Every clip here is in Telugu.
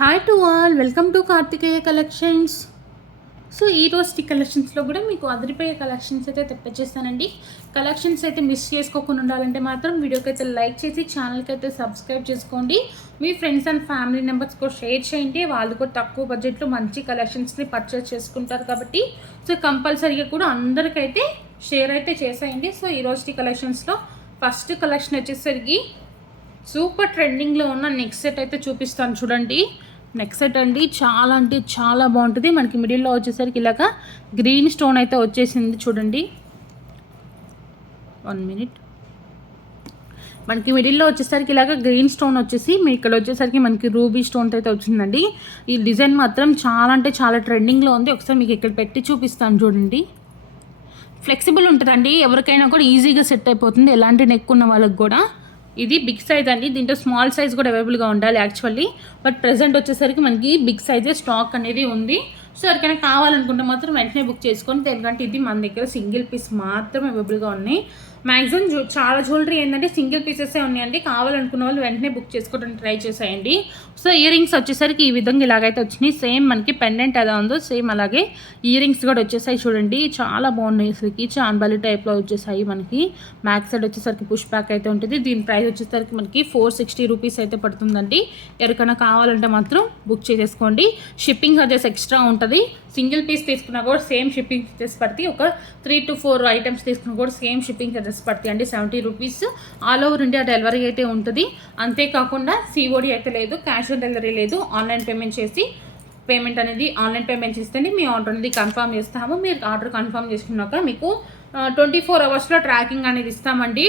Hi to all, welcome to Karthikeya collections. So ఈ రోజు కలెక్షన్స్లో కూడా మీకు అదిరిపోయే కలెక్షన్స్ అయితే తెప్పించేస్తానండి. కలెక్షన్స్ అయితే మిస్ చేసుకోకుండా ఉండాలంటే మాత్రం వీడియోకి అయితే లైక్ చేసి ఛానల్కి అయితే సబ్స్క్రైబ్ చేసుకోండి. మీ ఫ్రెండ్స్ అండ్ ఫ్యామిలీ మెంబర్స్ కూడా షేర్ చేయండి. వాళ్ళు కూడా తక్కువ బడ్జెట్లో మంచి కలెక్షన్స్ని పర్చేస్ చేసుకుంటారు కాబట్టి సో కంపల్సరీగా కూడా అందరికైతే షేర్ అయితే చేసేయండి. సో ఈ రోజు కలెక్షన్స్లో ఫస్ట్ కలెక్షన్ వచ్చేసరికి సూపర్ ట్రెండింగ్లో ఉన్న నెక్ సెట్ అయితే చూపిస్తాను చూడండి. నెక్ సెట్ అండి చాలా అంటే చాలా బాగుంటుంది. మనకి మిడిల్లో వచ్చేసరికి ఇలాగా గ్రీన్ స్టోన్ అయితే వచ్చేసింది చూడండి. 1 మినిట్. మనకి మిడిల్లో వచ్చేసరికి ఇలాగ గ్రీన్ స్టోన్ వచ్చేసి మీ ఇక్కడ వచ్చేసరికి మనకి రూబీ స్టోన్ అయితే వచ్చిందండి. ఈ డిజైన్ మాత్రం చాలా అంటే చాలా ట్రెండింగ్లో ఉంది. ఒకసారి మీకు ఇక్కడ పెట్టి చూపిస్తాను చూడండి. ఫ్లెక్సిబుల్ ఉంటుందండి, ఎవరికైనా కూడా ఈజీగా సెట్ అయిపోతుంది, ఎలాంటి నెక్ ఉన్న వాళ్ళకి కూడా. ఇది బిగ్ సైజ్ అండి, దీంట్లో స్మాల్ సైజ్ కూడా అవైలబుల్గా ఉండాలి యాక్చువల్లీ, బట్ ప్రెజెంట్ వచ్చేసరికి మనకి బిగ్ సైజే స్టాక్ అనేది ఉంది. సో ఎవరికైనా కావాలనుకుంటే మాత్రం వెంటనే బుక్ చేసుకోండి, ఎందుకంటే ఇది మన దగ్గర సింగిల్ పీస్ మాత్రం అవైలబుల్గా ఉన్నాయి. మ్యాక్సిమం చాలా జ్యువెలరీ ఏంటంటే సింగిల్ పీసెసే ఉన్నాయండి. కావాలనుకున్న వాళ్ళు వెంటనే బుక్ చేసుకోవడానికి ట్రై చేసేయండి. సో ఇయర్ రింగ్స్ వచ్చేసరికి ఈ విధంగా ఇలాగైతే వచ్చినాయి. సేమ్ మనకి పెండెంట్ ఎలా ఉందో సేమ్ అలాగే ఇయర్ రింగ్స్ కూడా వచ్చేసాయి చూడండి. చాలా బాగున్నాయి, అసలుకి చాన్బాలి టైప్లో వచ్చేసాయి. మనకి మ్యాక్ సైడ్ వచ్చేసరికి పుష్ బ్యాక్ అయితే ఉంటుంది. దీని ప్రైస్ వచ్చేసరికి మనకి 460 రూపీస్ అయితే పడుతుందండి. ఎవరికైనా కావాలంటే మాత్రం బుక్ చేసేసుకోండి. షిప్పింగ్ చార్జెస్ ఎక్స్ట్రా ఉంటుంది. సింగిల్ పీస్ తీసుకున్నా కూడా సేమ్ షిప్పింగ్ చార్జెస్ పడతాయి. ఒక 3 to 4 ఐటమ్స్ తీసుకున్నా కూడా సేమ్ షిప్పింగ్ చార్జెస్ పడతాయి అండి. 70 rupees all over India delivery అయితే ఉంటుంది. అంతేకాకుండా సిఓడి అయితే లేదు, క్యాష్ ఆన్ డెలివరీ లేదు. ఆన్లైన్ పేమెంట్ అనేది ఆన్లైన్ పేమెంట్ చేస్తేనే మీ ఆర్డర్ అనేది కన్ఫర్మ్ చేస్తాము. మీరు ఆర్డర్ కన్ఫర్మ్ చేసుకున్నాక మీకు 24 అవర్స్లో ట్రాకింగ్ అనేది ఇస్తామండి.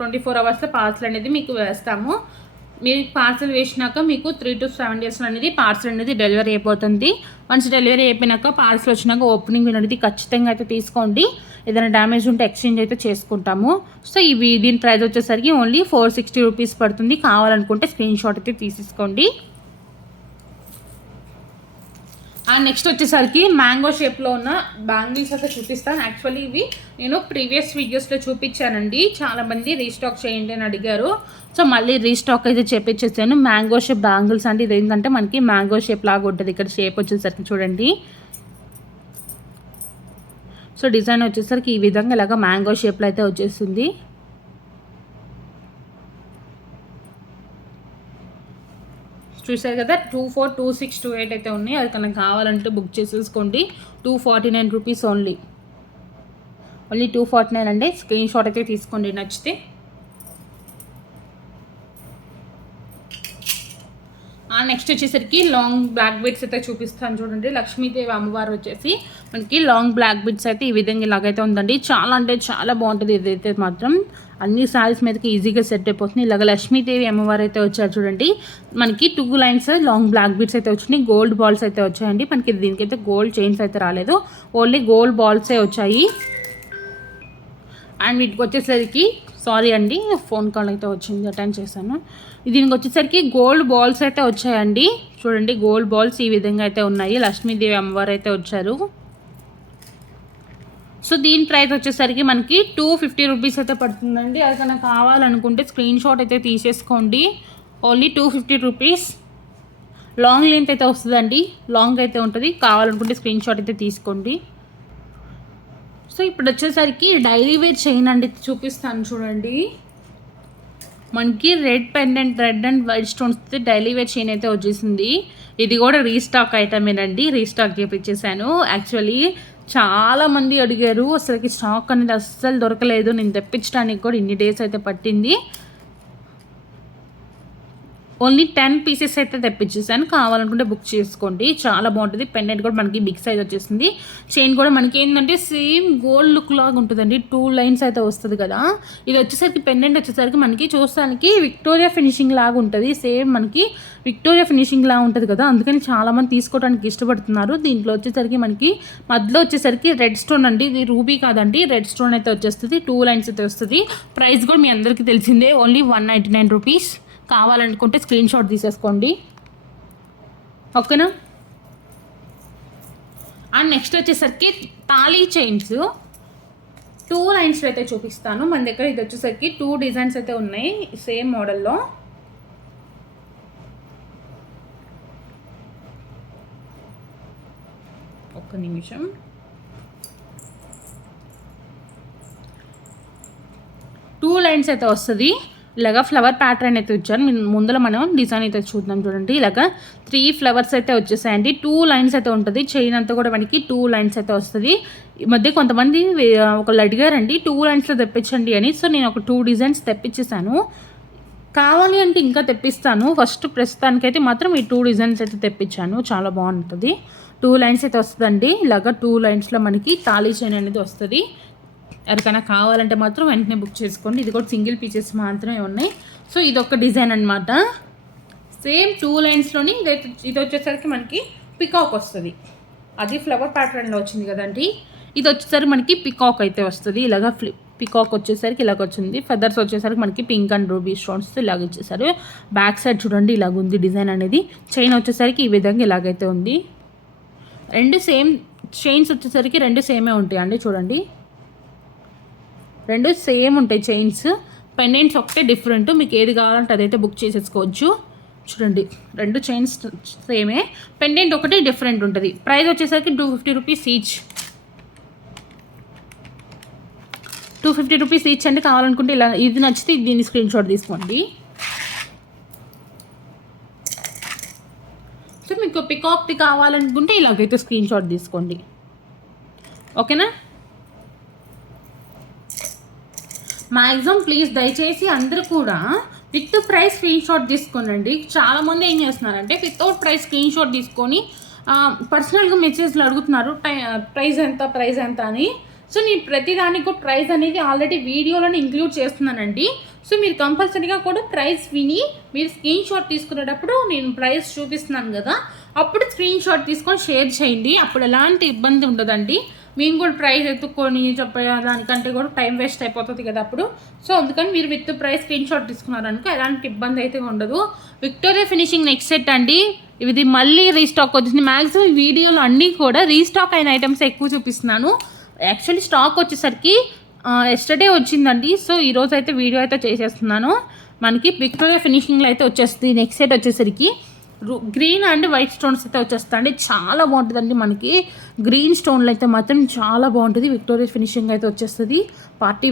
24 అవర్స్లో పార్సల్ అనేది మీకు వేస్తాము. మీరు పార్సల్ వేసినాక మీకు 3 to 7 డేస్లో అనేది పార్సల్ అనేది డెలివరీ అయిపోతుంది. వన్స్ డెలివరీ అయిపోయినాక పార్సల్ వచ్చినాక ఓపెనింగ్ అనేది ఖచ్చితంగా అయితే తీసుకోండి. ఏదైనా డ్యామేజ్ ఉంటే ఎక్స్చేంజ్ అయితే చేసుకుంటాము. సో దీని ప్రైస్ వచ్చేసరికి ఓన్లీ 460 రూపీస్ పడుతుంది. కావాలనుకుంటే స్క్రీన్ షాట్ అయితే తీసేసుకోండి. అండ్ నెక్స్ట్ వచ్చేసరికి మ్యాంగో షేప్లో ఉన్న బ్యాంగిల్స్ అయితే చూపిస్తాను. యాక్చువల్లీ ఇవి నేను ప్రీవియస్ వీడియోస్లో చూపించానండి, చాలామంది రీస్టాక్ చేయండి అని అడిగారు. సో మళ్ళీ రీస్టాక్ అయితే చేపించేసాను. మ్యాంగో షేప్ బ్యాంగిల్స్ అంటే ఇది ఏంటంటే మనకి మ్యాంగో షేప్ లాగా ఉంటుంది. ఇక్కడ షేప్ వచ్చేసరికి చూడండి. సో డిజైన్ వచ్చేసరికి ఈ విధంగా ఇలాగ మ్యాంగో షేప్లో అయితే వచ్చేసింది. చూసారు కదా, 24, 26, 28 అయితే ఉన్నాయి. అది కనుక కావాలంటే బుక్ చేసేసుకోండి. 249 రూపీస్ ఓన్లీ 249 అండి. స్క్రీన్ షాట్ అయితే తీసుకోండి నచ్చితే. నెక్స్ట్ వచ్చేసరికి లాంగ్ బ్లాక్ బీడ్స్ అయితే చూపిస్తాను చూడండి. లక్ష్మీదేవి అమ్మవారు వచ్చేసి మనకి లాంగ్ బ్లాక్ బీడ్స్ అయితే ఈ విధంగా ఇలాగైతే ఉందండి. చాలా అంటే చాలా బాగుంటుంది. ఇదైతే మాత్రం అన్ని శారీస్ మీదకి ఈజీగా సెట్ అయిపోతుంది. ఇలాగ లక్ష్మీదేవి అమ్మవారు అయితే వచ్చారు చూడండి. మనకి 2 లైన్స్ లాంగ్ బ్లాక్ బీడ్స్ అయితే వచ్చినాయి. గోల్డ్ బాల్స్ అయితే వచ్చాయండి. మనకి దీనికైతే గోల్డ్ చైన్స్ అయితే రాలేదు, ఓన్లీ గోల్డ్ బాల్సే వచ్చాయి. అండ్ వీటికి వచ్చేసరికి సారీ అండి, ఫోన్ కాల్ అయితే వచ్చింది, అటెండ్ చేశాను. దీనికి వచ్చేసరికి గోల్డ్ బాల్స్ అయితే వచ్చాయండి. చూడండి, గోల్డ్ బాల్స్ ఈ విధంగా అయితే ఉన్నాయి. లక్ష్మీదేవి అమ్మవారు అయితే వచ్చారు. సో దీని ప్రైస్ వచ్చేసరికి మనకి 250 రూపీస్ అయితే పడుతుందండి. అది కనుక కావాలనుకుంటే స్క్రీన్ షాట్ అయితే తీసేసుకోండి. Only 250 rupees. లాంగ్ లెంత్ అయితే వస్తుందండి, లాంగ్ అయితే ఉంటుంది. కావాలనుకుంటే స్క్రీన్ షాట్ అయితే తీసుకోండి. సో ఇప్పుడు వచ్చేసరికి డైలీ వేర్ చైన్ అండి చూపిస్తాను చూడండి. మనకి red pendant, red and white stones daily wear chain అయితే వచ్చేసింది. ఇది కూడా రీస్టాక్ ఐటమేనండి, రీస్టాక్ చేపించేసాను. యాక్చువల్లీ చాలామంది అడిగారు, అసలుకి స్టాక్ అనేది అస్సలు దొరకలేదు. నేను తెప్పించడానికి కూడా ఇన్ని డేస్ అయితే పట్టింది. ఓన్లీ 10 పీసెస్ అయితే తెప్పించేసాను. కావాలనుకుంటే బుక్ చేసుకోండి, చాలా బాగుంటుంది. పెండెంట్ కూడా మనకి బిగ్ సైజ్ వచ్చేసింది. చైన్ కూడా మనకి ఏంటంటే సేమ్ గోల్డ్ లుక్ లాగా ఉంటుందండి. 2 లైన్స్ అయితే వస్తుంది కదా. ఇది వచ్చేసరికి పెండెంట్ వచ్చేసరికి మనకి చూస్తానికి విక్టోరియా ఫినిషింగ్ లాగా ఉంటుంది. సేమ్ మనకి విక్టోరియా ఫినిషింగ్ లాగా ఉంటుంది కదా, అందుకని చాలామంది తీసుకోవడానికి ఇష్టపడుతున్నారు. దీంట్లో వచ్చేసరికి మనకి మధ్యలో వచ్చేసరికి రెడ్ స్టోన్ అండి, ఇది రూబీ కాదండి, రెడ్ స్టోన్ అయితే వచ్చేస్తుంది. 2 లైన్స్ అయితే వస్తుంది. ప్రైస్ కూడా మీ అందరికీ తెలిసిందే, ఓన్లీ 199 రూపీస్. కావాలనుకుంటే స్క్రీన్ షాట్ తీసేసుకోండి, ఓకేనా. అండ్ నెక్స్ట్ వచ్చేసరికి తాళీ చైన్స్ 2 లైన్స్లో అయితే చూపిస్తాను. మన దగ్గర ఇది వచ్చేసరికి 2 డిజైన్స్ అయితే ఉన్నాయి సేమ్ మోడల్లో. ఒక్క నిమిషం. టూ లైన్స్ అయితే వస్తుంది. ఇలాగ ఫ్లవర్ ప్యాటర్న్ అయితే వచ్చాను. ముందర మనం డిజైన్ అయితే చూద్దాం చూడండి. ఇలాగ 3 ఫ్లవర్స్ అయితే వచ్చేసాయండి. 2 లైన్స్ అయితే ఉంటుంది. చైన్ అంతా కూడా మనకి 2 లైన్స్ అయితే వస్తుంది. ఈ మధ్య కొంతమంది ఒకళ్ళు అడిగారండి 2 లైన్స్లో తెప్పించండి అని. సో నేను ఒక 2 డిజైన్స్ తెప్పించేసాను. కావాలి అంటే ఇంకా తెప్పిస్తాను. ఫస్ట్ ప్రస్తుతానికైతే మాత్రం ఈ 2 డిజైన్స్ అయితే తెప్పించాను. చాలా బాగుంటుంది. 2 లైన్స్ అయితే వస్తుందండి. ఇలాగ 2 లైన్స్లో మనకి తాళీ చైన్ అనేది వస్తుంది. ఎవరికైనా కావాలంటే మాత్రం వెంటనే బుక్ చేసుకోండి. ఇది కూడా సింగిల్ పీసెస్ మాత్రమే ఉన్నాయి. సో ఇది ఒక డిజైన్ అనమాట. సేమ్ 2 లైన్స్లోని ఇది వచ్చేసరికి మనకి పికాక్ వస్తుంది. అది ఫ్లవర్ ప్యాటర్న్లో వచ్చింది కదండి. ఇది వచ్చేసరికి మనకి పికాక్ అయితే వస్తుంది. ఇలాగ పికాక్ వచ్చేసరికి ఇలాగ వచ్చింది. ఫెదర్స్ వచ్చేసరికి మనకి పింక్ అండ్ రూబీ స్టోన్స్ ఇలాగ ఇచ్చేసారు. బ్యాక్ సైడ్ చూడండి ఇలాగ ఉంది డిజైన్ అనేది. చైన్ వచ్చేసరికి ఈ విధంగా ఇలాగైతే ఉంది. రెండు సేమ్ చైన్స్ వచ్చేసరికి రెండు సేమే ఉంటాయి అండి. చూడండి రెండు సేమ్ ఉంటాయి చైన్స్. పెండెంట్స్ ఒకటే డిఫరెంట్. మీకు ఏది కావాలంటే అదైతే బుక్ చేసేసుకోవచ్చు. చూడండి రెండు చైన్స్ సేమే, పెండెంట్ ఒకటి డిఫరెంట్ ఉంటుంది. ప్రైస్ వచ్చేసరికి 250 రూపీస్ ఈచ్. 250 రూపీస్ ఈచ్ అండి. కావాలనుకుంటే ఇలా ఇది నచ్చితే దీన్ని స్క్రీన్ షాట్ తీసుకోండి. సో మీకు పికాక్ది కావాలనుకుంటే ఇలాగైతే స్క్రీన్ షాట్ తీసుకోండి. ఓకేనా. మ్యాక్సిమం ప్లీజ్ దయచేసి అందరూ కూడా విత్ ప్రైస్ స్క్రీన్ షాట్ తీసుకోనండి. చాలామంది ఏం చేస్తున్నారంటే వితౌట్ ప్రైస్ స్క్రీన్ షాట్ తీసుకొని పర్సనల్గా మెసేజ్లు అడుగుతున్నారు ప్రైస్ ఎంత అని. సో నేను ప్రతిదానికి కూడా ప్రైస్ అనేది ఆల్రెడీ వీడియోలోనే ఇంక్లూడ్ చేస్తున్నానండి. సో మీరు కంపల్సరీగా కూడా ప్రైస్ విని మీరు స్క్రీన్ షాట్ తీసుకునేటప్పుడు నేను ప్రైస్ చూపిస్తున్నాను కదా, అప్పుడు స్క్రీన్ షాట్ తీసుకొని షేర్ చేయండి. అప్పుడు ఎలాంటి ఇబ్బంది ఉండదండి. మేము కూడా ప్రైస్ ఎత్తుక్కొని దానికంటే కూడా టైం వేస్ట్ అయిపోతుంది కదా అప్పుడు. సో అందుకని మీరు విత్ ప్రైస్ స్క్రీన్ షాట్ తీసుకున్నారనుకో ఎలాంటి ఇబ్బంది అయితే ఉండదు. విక్టోరియా ఫినిషింగ్ నెక్స్ట్ సెట్ అండి. ఇది మళ్ళీ రీస్టాక్ వచ్చింది. మ్యాక్సిమం వీడియోలో అన్నీ కూడా రీస్టాక్ అయిన ఐటమ్స్ ఎక్కువ చూపిస్తున్నాను. యాక్చువల్లీ స్టాక్ వచ్చేసరికి ఎస్టర్డే వచ్చిందండి. సో ఈరోజు అయితే వీడియో అయితే చేసేస్తున్నాను. మనకి విక్టోరియా ఫినిషింగ్లో అయితే వచ్చేస్తుంది. నెక్స్ట్ సెట్ వచ్చేసరికి గ్రీన్ అండ్ వైట్ స్టోన్స్ అయితే వచ్చేస్తాయండి. చాలా బాగుంటుందండి. మనకి గ్రీన్ స్టోన్లు అయితే మాత్రం చాలా బాగుంటుంది. విక్టోరియా ఫినిషింగ్ అయితే వచ్చేస్తుంది. పార్టీ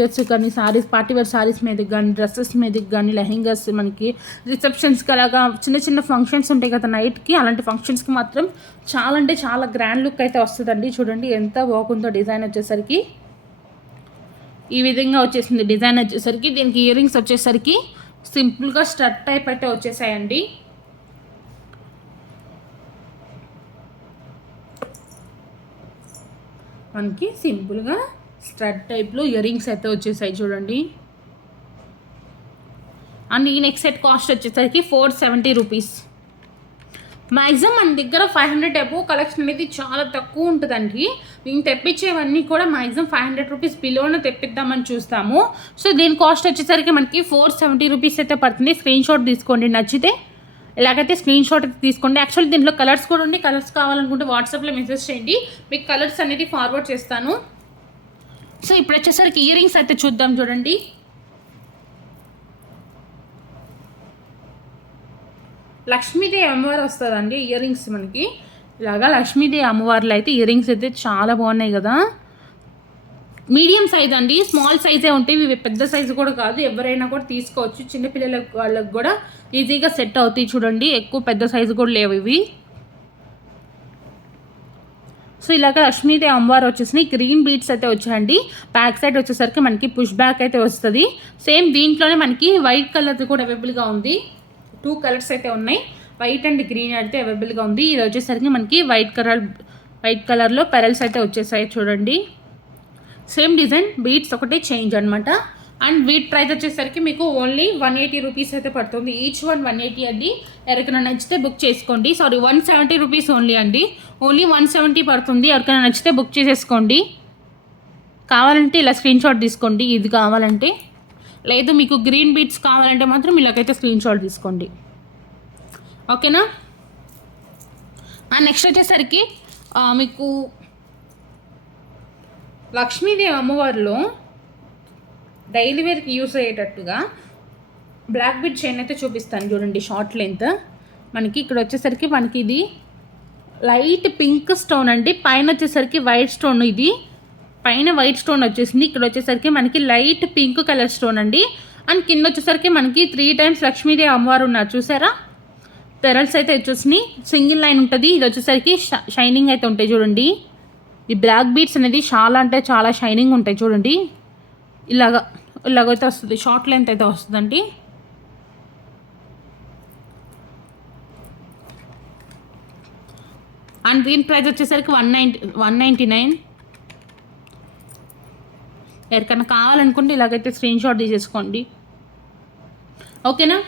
వేర్స్ కానీ సారీస్, పార్టీ వేర్ సారీస్ మీదకి కానీ, డ్రెస్సెస్ మీదకి కానీ, లెహెంగాస్, మనకి రిసెప్షన్స్కి అలాగా చిన్న ఫంక్షన్స్ ఉంటాయి కదా నైట్కి, అలాంటి ఫంక్షన్స్కి మాత్రం చాలా అంటే చాలా గ్రాండ్ లుక్ అయితే వస్తుందండి. చూడండి ఎంత బాగుందో డిజైన్ వచ్చేసరికి. ఈ విధంగా వచ్చేసింది డిజైన్ వచ్చేసరికి. దీనికి ఇయర్ రింగ్స్ వచ్చేసరికి సింపుల్గా స్టడ్ టైప్ అయితే వచ్చేసాయండి. మనకి సింపుల్గా స్టడ్ టైప్లో ఇయర్ రింగ్స్ అయితే వచ్చేసాయి చూడండి. అండ్ ఈ నెక్స్ట్ సెట్ కాస్ట్ వచ్చేసరికి 470 రూపీస్. మ్యాక్సిమం మన దగ్గర 500 అబోవ్ కలెక్షన్ అనేది చాలా తక్కువ ఉంటుందండి. మేము తెప్పించేవన్నీ కూడా మ్యాక్సిమం 500 రూపీస్ బిలోనే తెప్పిద్దామని చూస్తాము. సో దీని కాస్ట్ వచ్చేసరికి మనకి 470 రూపీస్ అయితే పడుతుంది. స్క్రీన్ షాట్ తీసుకోండి నచ్చితే. ఇలాగైతే స్క్రీన్ షాట్ తీసుకోండి. యాక్చువల్లీ దీంట్లో కలర్స్ కూడా ఉండి, కలర్స్ కావాలనుకుంటే వాట్సాప్లో మెసేజ్ చేయండి, మీకు కలర్స్ అనేది ఫార్వర్డ్ చేస్తాను. సో ఇప్పుడు వచ్చేసరికి ఇయర్ రింగ్స్ అయితే చూద్దాం చూడండి. లక్ష్మీదేవి అమ్మవారు వస్తుందండి ఇయర్ రింగ్స్ మనకి. ఇలాగా లక్ష్మీదేవి అమ్మవార్లు అయితే ఇయర్ రింగ్స్ అయితే చాలా బాగున్నాయి కదా. మీడియం సైజ్ అండి, స్మాల్ సైజే ఉంటాయి. ఇవి పెద్ద సైజు కూడా కాదు, ఎవరైనా కూడా తీసుకోవచ్చు. చిన్నపిల్లల వాళ్ళకి కూడా ఈజీగా సెట్ అవుతాయి చూడండి. ఎక్కువ పెద్ద సైజు కూడా లేవు ఇవి. సో ఇలాగ లక్ష్మీదేవి అమ్మవారు వచ్చేసి గ్రీన్ బీడ్స్ అయితే వచ్చాయండి. బ్యాక్ సైడ్ వచ్చేసరికి మనకి పుష్ బ్యాక్ అయితే వస్తుంది. సేమ్ దీంట్లోనే మనకి వైట్ కలర్ కూడా అవైలబుల్గా ఉంది. 2 కలర్స్ అయితే ఉన్నాయి, వైట్ అండ్ గ్రీన్ అయితే అవైలబుల్గా ఉంది. ఇది వచ్చేసరికి మనకి వైట్ కలర్లో పెరల్స్ అయితే వచ్చేసాయి చూడండి. సేమ్ డిజైన్, బీడ్స్ ఒకటే చేంజ్ అనమాట. అండ్ బీట్ ప్రైస్ వచ్చేసరికి మీకు ఓన్లీ 180 రూపీస్ అయితే పడుతుంది. ఈచ్ 180 అండి. ఎవరికైనా నచ్చితే బుక్ చేసుకోండి. 170 రూపీస్ ఓన్లీ అండి. ఓన్లీ 170 పడుతుంది. ఎవరికైనా నచ్చితే బుక్ చేసేసుకోండి. కావాలంటే ఇలా స్క్రీన్ షాట్ తీసుకోండి ఇది కావాలంటే. లేదు మీకు గ్రీన్ బీడ్స్ కావాలంటే మాత్రం ఇలాగైతే స్క్రీన్ షాట్ తీసుకోండి. ఓకేనా. నెక్స్ట్ వచ్చేసరికి మీకు లక్ష్మీదేవి అమ్మవారిలో డైలీ వేర్కి యూస్ అయ్యేటట్టుగా బ్లాక్ బీడ్ చైన్ అయితే చూపిస్తాను చూడండి. షార్ట్ లెంత్ మనకి ఇక్కడ వచ్చేసరికి మనకి ఇది లైట్ పింక్ స్టోన్ అండి, పైన వచ్చేసరికి వైట్ స్టోన్. ఇది పైన వైట్ స్టోన్ వచ్చేసింది, ఇక్కడ వచ్చేసరికి మనకి లైట్ పింక్ కలర్ స్టోన్ అండి. అండ్ కింద వచ్చేసరికి మనకి 3 times లక్ష్మీదేవి అమ్మవారు ఉన్నారు చూసారా. పెరల్స్ అయితే వచ్చేసినాయి, సింగిల్ లైన్ ఉంటుంది. ఇది వచ్చేసరికి షైనింగ్ అయితే ఉంటాయి చూడండి. ఈ బ్లాక్ బీడ్స్ అనేది చాలా అంటే చాలా షైనింగ్ ఉంటాయి చూడండి. ఇలాగైతే వస్తుంది, షార్ట్ లెంత్ అయితే వస్తుందండి. అండ్ దీని ప్రైస్ వచ్చేసరికి 199. ఎవరికైనా కావాలనుకుంటే ఇలాగైతే స్క్రీన్ షాట్ తీసేసుకోండి, ఓకేనా.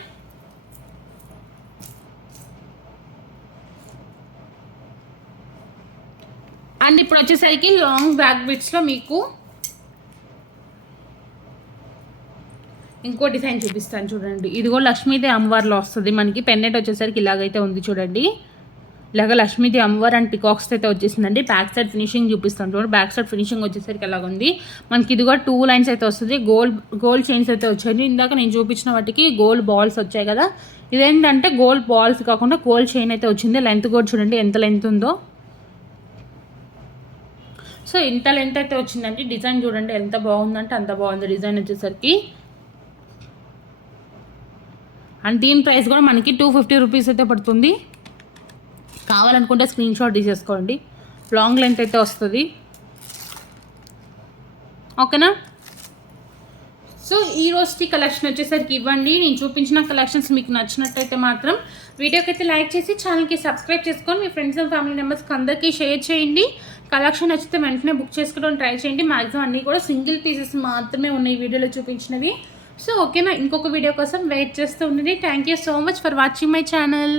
అండ్ ఇప్పుడు వచ్చేసరికి లాంగ్ బ్యాక్ బిట్స్లో మీకు ఇంకో డిజైన్ చూపిస్తాను చూడండి. ఇది కూడా లక్ష్మీదేవి అమ్మవారిలో వస్తుంది మనకి. పెన్నెట్ వచ్చేసరికి ఇలాగైతే ఉంది చూడండి. ఇలాగ లక్ష్మీదేవి అమ్మవారు అండ్ పికాక్స్ అయితే వచ్చేసిందండి. బ్యాక్ సైడ్ ఫినిషింగ్ చూపిస్తాను చూడండి. బ్యాక్ సైడ్ ఫినిషింగ్ వచ్చేసరికి అలాగ ఉంది మనకి. ఇది కూడా 2 lines అయితే వస్తుంది. గోల్డ్ చైన్స్ అయితే వచ్చాయి. ఇందాక నేను చూపించిన వాటికి గోల్డ్ బాల్స్ వచ్చాయి కదా, ఇదేంటంటే గోల్డ్ బాల్స్ కాకుండా గోల్డ్ చైన్ అయితే వచ్చింది. లెంత్ కూడా చూడండి ఎంత లెంత్ ఉందో. సో ఇంత లెంత్ అయితే వచ్చిందండి. డిజైన్ చూడండి ఎంత బాగుందంటే అంత బాగుంది డిజైన్ వచ్చేసరికి. అండ్ దీని ప్రైస్ కూడా మనకి 250 రూపీస్ అయితే పడుతుంది. కావాలనుకుంటే స్క్రీన్ షాట్ తీసేసుకోండి. లాంగ్ లెంత్ అయితే వస్తుంది, ఓకేనా. సో ఈ రోజుకి కలెక్షన్ వచ్చేసరికి ఇవ్వండి. నేను చూపించిన కలెక్షన్స్ మీకు నచ్చినట్టయితే మాత్రం వీడియోకి అయితే లైక్ చేసి ఛానల్కి సబ్స్క్రైబ్ చేసుకొని మీ ఫ్రెండ్స్ అండ్ ఫ్యామిలీ మెంబర్స్కి అందరికీ షేర్ చేయండి. కలెక్షన్ నచ్చితే వెంటనే బుక్ చేసుకోవడం ట్రై చేయండి. మ్యాక్సిమం అన్నీ కూడా సింగిల్ పీసెస్ మాత్రమే ఉన్నాయి వీడియోలో చూపించినవి. సో ఓకేనా, ఇంకొక వీడియో కోసం వెయిట్ చేస్తూ ఉండండి. Thank you so much for watching my channel.